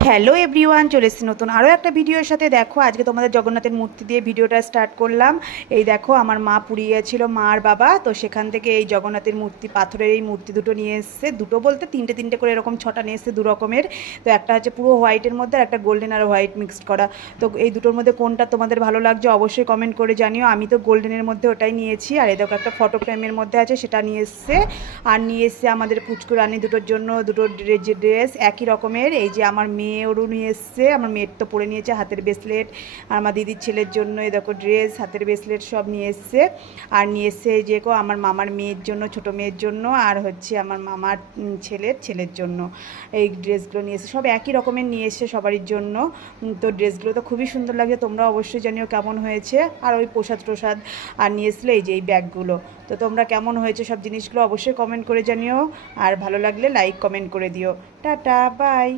Hello everyone, চলে এসেছি নতুন আরও একটা ভিডিওর সাথে। দেখো আজকে তোমাদের জগন্নাথের মূর্তি দিয়ে ভিডিওটা স্টার্ট করলাম। এই দেখো আমার মা পুরী গিয়েছিল, মা আর বাবা, তো সেখান থেকে এই জগন্নাথের মূর্তি, পাথরের এই মূর্তি দুটো নিয়ে এসছে। দুটো বলতে তিনটে তিনটে করে এরকম ছটা নিয়ে এসছে, দু রকমের। তো একটা হচ্ছে পুরো হোয়াইটের মধ্যে, আর একটা গোল্ডেন আর হোয়াইট মিক্সড করা। তো এই দুটোর মধ্যে কোনটা তোমাদের ভালো লাগছে অবশ্যই কমেন্ট করে জানিও। আমি তো গোল্ডেনের মধ্যে ওটাই নিয়েছি। আর এই দেখো একটা ফটো ফ্রেমের মধ্যে আছে, সেটা নিয়ে এসছে। আর নিয়ে এসছে আমাদের পুচকু রানী দুটোর জন্য দুটো ড্রেস একই রকমের। এই যে আমার মেয়েরও নিয়ে এসছে, আমার মেয়ের তো পরে নিয়েছে হাতের ব্রেসলেট, আর আমার দিদির ছেলের জন্য এই দেখো ড্রেস, হাতের ব্রেসলেট সব নিয়ে এসছে। আর নিয়ে এসছে এই যে আমার মামার মেয়ের জন্য, ছোটো মেয়ের জন্য, আর হচ্ছে আমার মামার ছেলের জন্য এই ড্রেসগুলো নিয়ে এসছে। সব একই রকমের নিয়ে এসছে সবারই জন্য। তো ড্রেসগুলো তো খুবই সুন্দর লাগে, তোমরা অবশ্যই জানিও কেমন হয়েছে। আর ওই প্রসাদ প্রসাদ আর নিয়ে এসলো এই যে এই ব্যাগগুলো। তো তোমরা কেমন হয়েছে সব জিনিসগুলো অবশ্যই কমেন্ট করে জানিও। আর ভালো লাগলে লাইক কমেন্ট করে দিও। Tata, by.